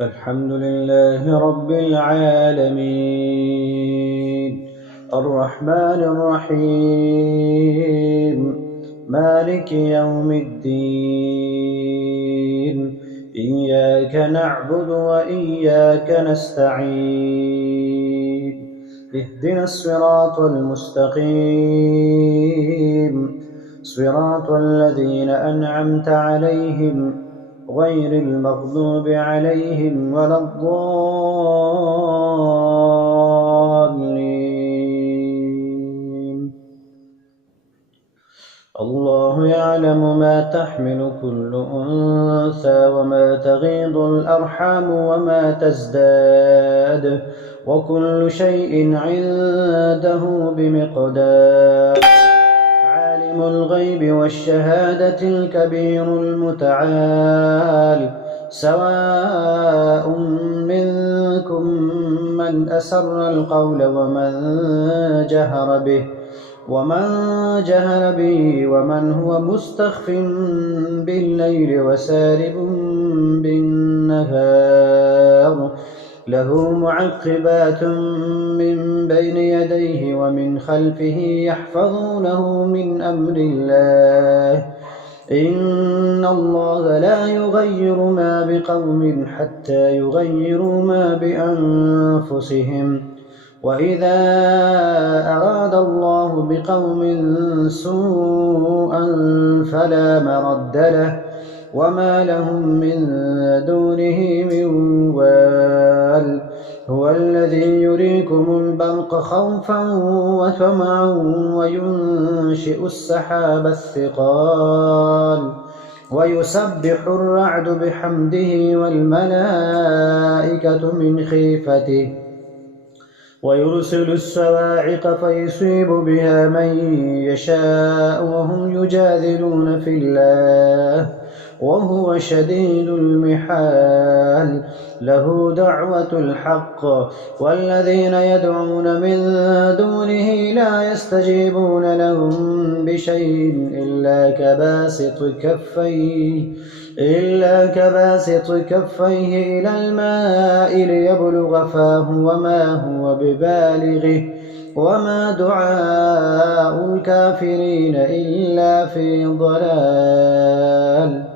الحمد لله رب العالمين الرحمن الرحيم مالك يوم الدين إياك نعبد وإياك نستعين اهدنا الصراط المستقيم صراط الذين أنعمت عليهم غير المغضوب عليهم ولا الضالين. الله يعلم ما تحمل كل أنثى وما تغيض الأرحام وما تزداد وكل شيء عنده بمقدار. عالم الغيب والشهادة الكبير المتعال. سواء منكم من أسر القول ومن جهر به ومن هو مستخف بالليل وسارب بالنهار. له معقبات من بين يديه ومن خلفه يحفظونه من أمر الله. إن الله لا يغير ما بقوم حتى يغيروا ما بأنفسهم. وإذا أراد الله بقوم سوءا فلا مرد له وما لهم من دونه من وال. هو الذي يريكم البرق خوفا وطمعا وينشئ السحاب الثقال ويسبح الرعد بحمده والملائكة من خيفته ويرسل الصواعق فيصيب بها من يشاء وهم يجادلون في الله وهو شديد المحال. له دعوة الحق والذين يدعون من دونه لا يستجيبون لهم بشيء إلا كباسط كفيه إلى الماء ليبلغ فاه وما هو ببالغه وما دعاء الكافرين إلا في ضلال.